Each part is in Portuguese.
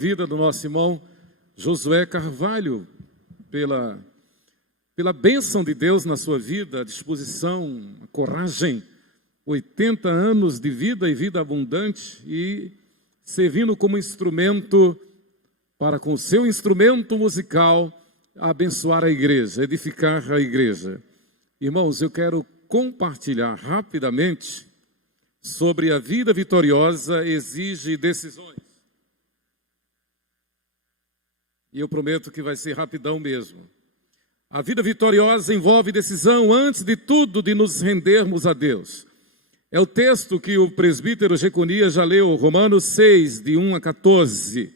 Vida do nosso irmão Josué Carvalho, pela bênção de Deus na sua vida, a disposição, a coragem, 80 anos de vida e vida abundante, e servindo como instrumento para, com o seu instrumento musical, abençoar a igreja, edificar a igreja. Irmãos, eu quero compartilhar rapidamente sobre a vida vitoriosa exige decisões. E eu prometo que vai ser rapidão mesmo. A vida vitoriosa envolve decisão, antes de tudo, de nos rendermos a Deus. É o texto que o presbítero Jeconias já leu, Romanos 6, de 1 a 14.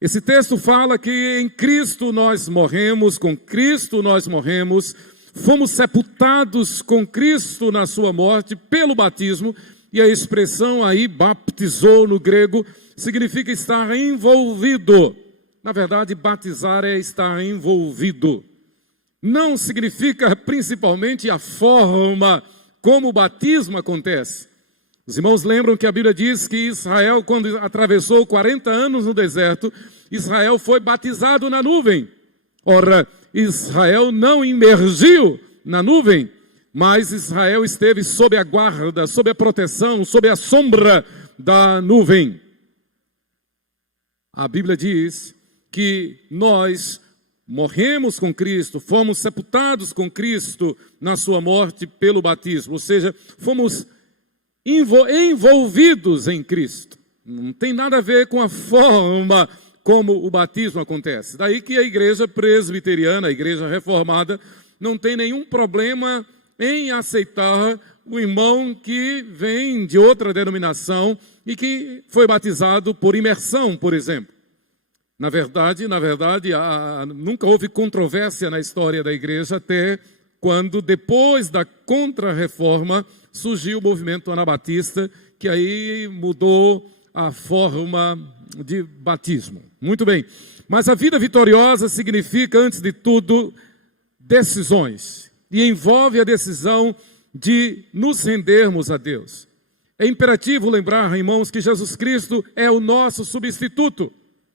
Esse texto fala que em Cristo nós morremos, com Cristo nós morremos, fomos sepultados com Cristo na sua morte pelo batismo, e a expressão aí, baptizou no grego, significa estar envolvido. Na verdade, batizar é estar envolvido. Não significa principalmente a forma como o batismo acontece. Os irmãos lembram que a Bíblia diz que Israel, quando atravessou 40 anos no deserto, Israel foi batizado na nuvem. Ora, Israel não imergiu na nuvem, mas Israel esteve sob a guarda, sob a proteção, sob a sombra da nuvem. A Bíblia diz que nós morremos com Cristo, fomos sepultados com Cristo na sua morte pelo batismo, ou seja, fomos envolvidos em Cristo. Não tem nada a ver com a forma como o batismo acontece. Daí que a igreja presbiteriana, a igreja reformada, não tem nenhum problema em aceitar o irmão que vem de outra denominação e que foi batizado por imersão, por exemplo. Na verdade, nunca houve controvérsia na história da igreja até quando, depois da Contra-Reforma, surgiu o movimento anabatista, que aí mudou a forma de batismo. Muito bem, mas a vida vitoriosa significa, antes de tudo, decisões, e envolve a decisão de nos rendermos a Deus. É imperativo lembrar, irmãos, que Jesus Cristo é o nosso substituto.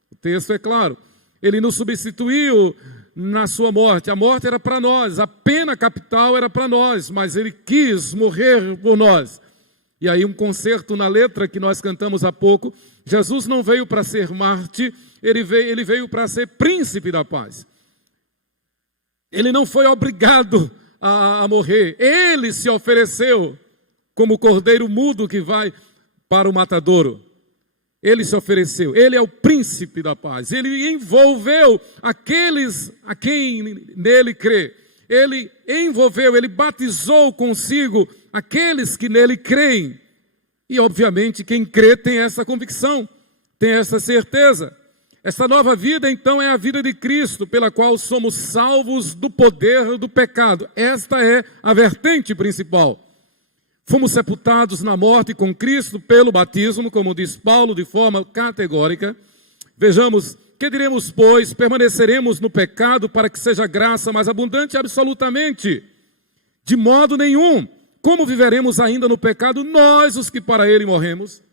O texto é claro, ele nos substituiu na sua morte. A morte era para nós, a pena capital era para nós, mas ele quis morrer por nós. E aí um concerto na letra que nós cantamos há pouco, Jesus não veio para ser Marte, ele veio para ser príncipe da paz. Ele não foi obrigado a morrer, ele se ofereceu como o cordeiro mudo que vai para o matadouro. Ele se ofereceu, ele é o príncipe da paz, ele envolveu aqueles a quem nele crê, ele envolveu, ele batizou consigo aqueles que nele creem, e obviamente quem crê tem essa convicção, tem essa certeza. Essa nova vida então é a vida de Cristo, pela qual somos salvos do poder do pecado. Esta é a vertente principal. Fomos sepultados na morte com Cristo pelo batismo, como diz Paulo de forma categórica. Vejamos, que diremos, pois? Permaneceremos no pecado para que seja graça mais abundante? Absolutamente. De modo nenhum. Como viveremos ainda no pecado, nós, os que para ele morremos?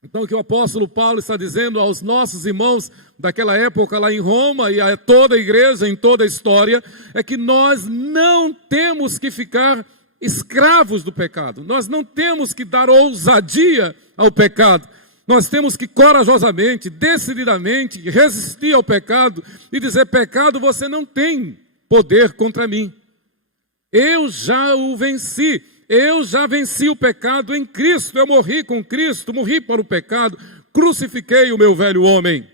Então, o que o apóstolo Paulo está dizendo aos nossos irmãos daquela época lá em Roma e a toda a igreja, em toda a história, é que nós não temos que ficar escravos do pecado. Nós não temos que dar ousadia ao pecado. Nós temos que corajosamente, decididamente resistir ao pecado e dizer: pecado, você não tem poder contra mim. Eu já o venci. Eu já venci o pecado em Cristo. Eu morri com Cristo, morri para o pecado, crucifiquei o meu velho homem.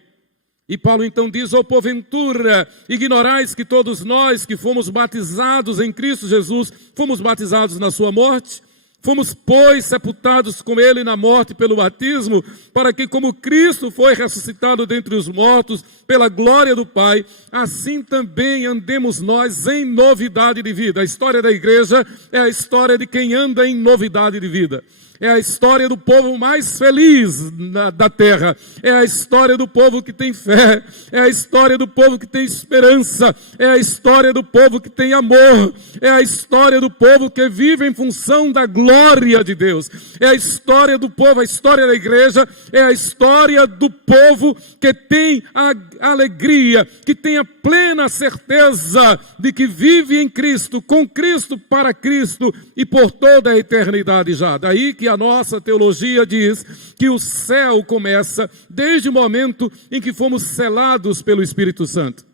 E Paulo então diz: ou porventura ignorais que todos nós que fomos batizados em Cristo Jesus, fomos batizados na sua morte? Fomos, pois, sepultados com ele na morte pelo batismo, para que, como Cristo foi ressuscitado dentre os mortos pela glória do Pai, assim também andemos nós em novidade de vida. A história da igreja é a história de quem anda em novidade de vida. é a história do povo mais feliz da terra, é a história do povo que tem fé, é a história do povo que tem esperança, é a história do povo que tem amor, é a história do povo que vive em função da glória de Deus, é a história do povo, a história da igreja, é a história do povo que tem a alegria, que tem a plena certeza de que vive em Cristo, com Cristo, para Cristo e por toda a eternidade já. Daí que a nossa teologia diz que o céu começa desde o momento em que fomos selados pelo Espírito Santo.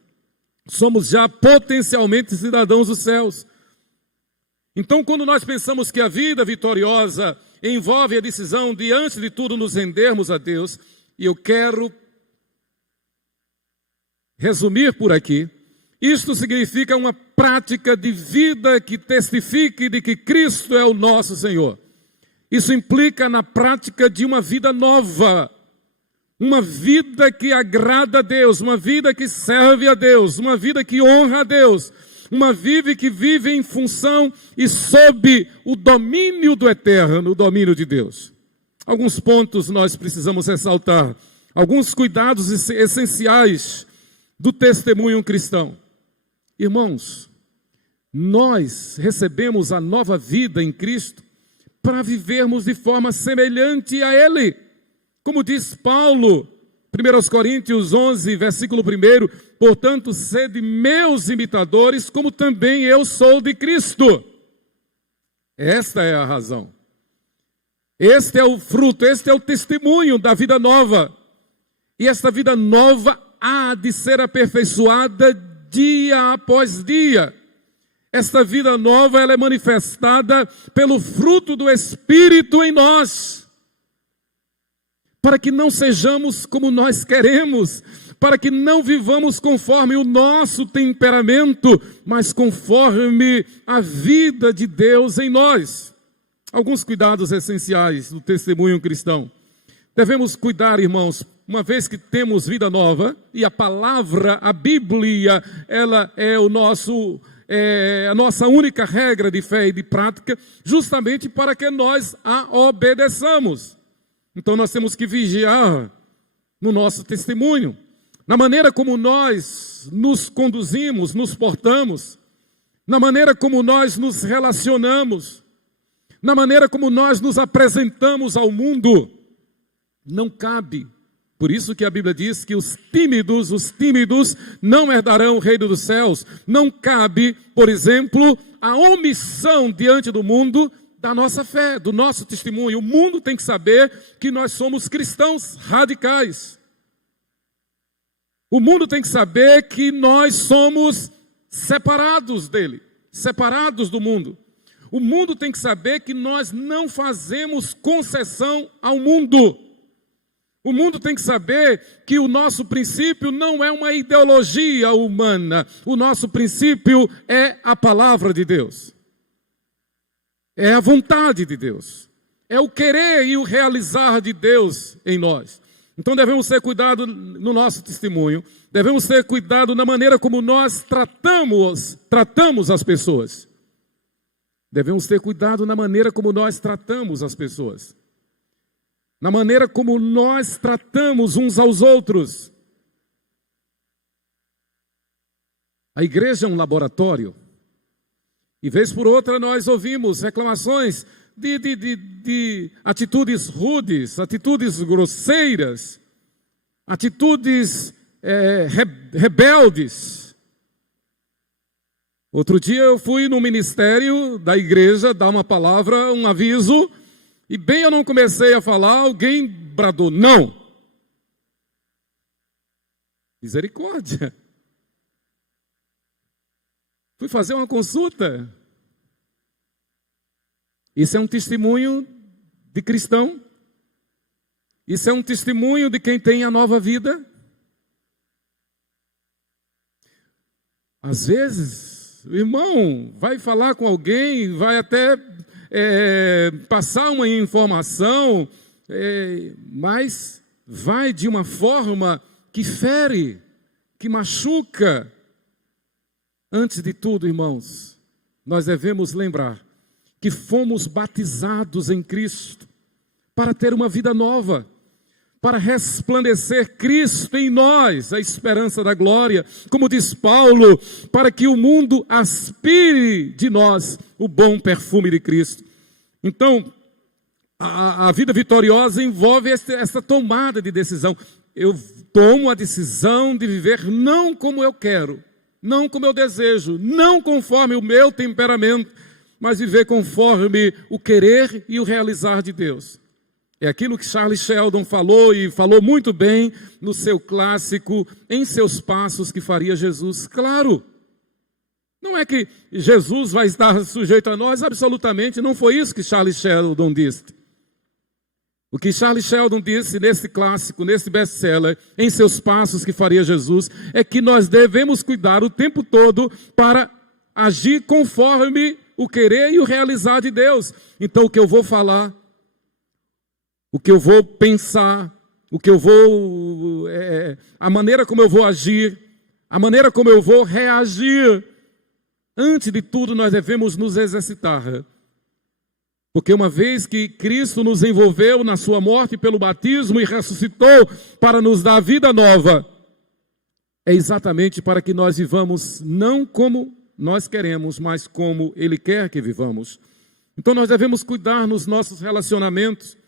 Somos já potencialmente cidadãos dos céus. Então, quando nós pensamos que a vida vitoriosa envolve a decisão de, antes de tudo, nos rendermos a Deus, e eu quero resumir por aqui, isto significa uma prática de vida que testifique de que Cristo é o nosso Senhor. Isso implica na prática de uma vida nova, uma vida que agrada a Deus, uma vida que serve a Deus, uma vida que honra a Deus, uma vida que vive em função e sob o domínio do eterno, o domínio de Deus. Alguns pontos nós precisamos ressaltar, alguns cuidados essenciais do testemunho cristão. Irmãos, nós recebemos a nova vida em Cristo para vivermos de forma semelhante a Ele. Como diz Paulo, 1 Coríntios 11, versículo 1, portanto, sede meus imitadores, como também eu sou de Cristo. Esta é a razão. Este é o fruto, este é o testemunho da vida nova. E esta vida nova há de ser aperfeiçoada dia após dia. Esta vida nova ela é manifestada pelo fruto do Espírito em nós. Para que não sejamos como nós queremos, para que não vivamos conforme o nosso temperamento, mas conforme a vida de Deus em nós. Alguns cuidados essenciais do testemunho cristão. Devemos cuidar, irmãos, uma vez que temos vida nova, e a palavra, a Bíblia, ela é a nossa única regra de fé e de prática, justamente para que nós a obedeçamos. Então nós temos que vigiar no nosso testemunho, na maneira como nós nos conduzimos, nos portamos, na maneira como nós nos relacionamos, na maneira como nós nos apresentamos ao mundo. Não cabe. Por isso que a Bíblia diz que os tímidos não herdarão o reino dos céus. Não cabe, por exemplo, a omissão diante do mundo da nossa fé, do nosso testemunho. O mundo tem que saber que nós somos cristãos radicais. O mundo tem que saber que nós somos separados dele, separados do mundo. O mundo tem que saber que nós não fazemos concessão ao mundo. O mundo tem que saber que o nosso princípio não é uma ideologia humana. O nosso princípio é a palavra de Deus. É a vontade de Deus. É o querer e o realizar de Deus em nós. Então devemos ter cuidado no nosso testemunho. Devemos ter cuidado na maneira como nós tratamos as pessoas. Devemos ter cuidado na maneira como nós tratamos as pessoas. Na maneira como nós tratamos uns aos outros. A igreja é um laboratório. E vez por outra nós ouvimos reclamações de atitudes rudes, atitudes grosseiras, atitudes rebeldes. Outro dia eu fui no ministério da igreja dar uma palavra, um aviso, e bem eu não comecei a falar, alguém bradou, não. Misericórdia. Fui fazer uma consulta. Isso é um testemunho de cristão? Isso é um testemunho de quem tem a nova vida? Às vezes, o irmão vai falar com alguém, vai até passar uma informação, mas vai de uma forma que fere, que machuca. Antes de tudo, irmãos, nós devemos lembrar que fomos batizados em Cristo. para ter uma vida nova, para resplandecer Cristo em nós, a esperança da glória, como diz Paulo, para que o mundo aspire de nós o bom perfume de Cristo. Então, a vida vitoriosa envolve essa tomada de decisão. Eu tomo a decisão de viver não como eu quero, não como eu desejo, não conforme o meu temperamento, mas viver conforme o querer e o realizar de Deus. É aquilo que Charles Sheldon falou, e falou muito bem no seu clássico, Em Seus Passos, que faria Jesus. Claro, não é que Jesus vai estar sujeito a nós, absolutamente, não foi isso que Charles Sheldon disse. O que Charles Sheldon disse nesse clássico, nesse best-seller, Em Seus Passos, que faria Jesus, é que nós devemos cuidar o tempo todo para agir conforme o querer e o realizar de Deus. Então, o que eu vou falar, o que eu vou pensar, a maneira como eu vou agir, a maneira como eu vou reagir, antes de tudo nós devemos nos exercitar. Porque uma vez que Cristo nos envolveu na sua morte pelo batismo e ressuscitou para nos dar vida nova, é exatamente para que nós vivamos não como nós queremos, mas como Ele quer que vivamos. Então nós devemos cuidar nos nossos relacionamentos.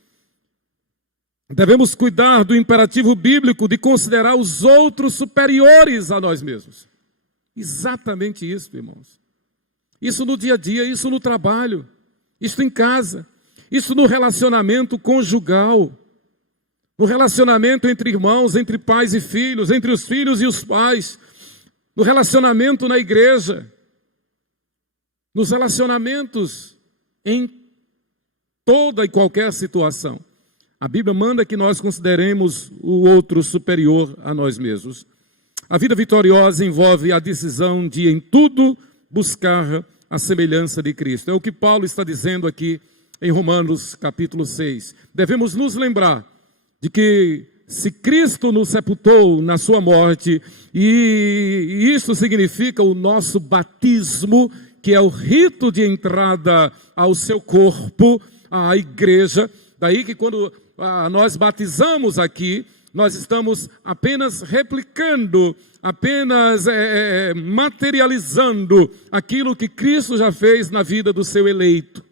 Devemos cuidar do imperativo bíblico de considerar os outros superiores a nós mesmos. Exatamente isso, irmãos. Isso no dia a dia, isso no trabalho, isso em casa, isso no relacionamento conjugal, no relacionamento entre irmãos, entre pais e filhos, entre os filhos e os pais, no relacionamento na igreja, nos relacionamentos em toda e qualquer situação. A Bíblia manda que nós consideremos o outro superior a nós mesmos. A vida vitoriosa envolve a decisão de, em tudo, buscar a semelhança de Cristo. É o que Paulo está dizendo aqui em Romanos capítulo 6. Devemos nos lembrar de que se Cristo nos sepultou na sua morte, e isso significa o nosso batismo, que é o rito de entrada ao seu corpo, à igreja. Daí que quando nós batizamos aqui, nós estamos apenas replicando, apenas materializando aquilo que Cristo já fez na vida do seu eleito,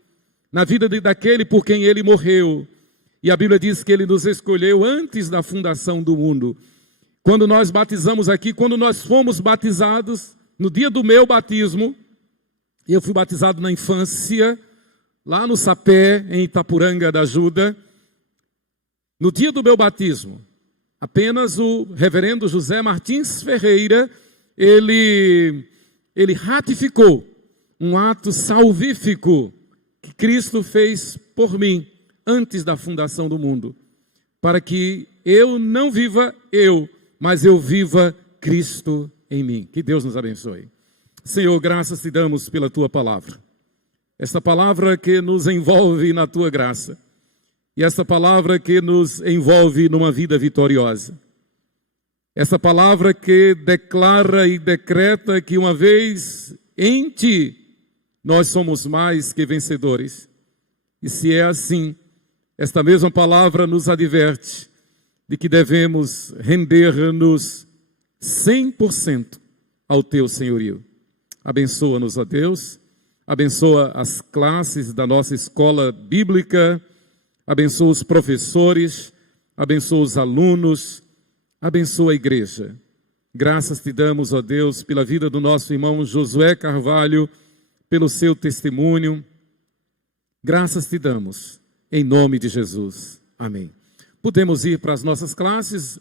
na vida daquele por quem ele morreu. E a Bíblia diz que ele nos escolheu antes da fundação do mundo. Quando nós batizamos aqui, quando nós fomos batizados, no dia do meu batismo, eu fui batizado na infância, lá no Sapé, em Itapuranga da Ajuda. No dia do meu batismo, apenas o reverendo José Martins Ferreira, ele ratificou um ato salvífico que Cristo fez por mim, antes da fundação do mundo, para que eu não viva eu, mas eu viva Cristo em mim. Que Deus nos abençoe. Senhor, graças te damos pela tua palavra. Esta palavra que nos envolve na tua graça. E essa palavra que nos envolve numa vida vitoriosa. Essa palavra que declara e decreta que uma vez em ti, nós somos mais que vencedores. E se é assim, esta mesma palavra nos adverte de que devemos render-nos 100% ao teu senhorio. Abençoa-nos, ó Deus. Abençoa as classes da nossa escola bíblica. Abençoa os professores, abençoa os alunos, abençoa a igreja. Graças te damos, ó Deus, pela vida do nosso irmão Josué Carvalho, pelo seu testemunho. Graças te damos, em nome de Jesus. Amém. Podemos ir para as nossas classes.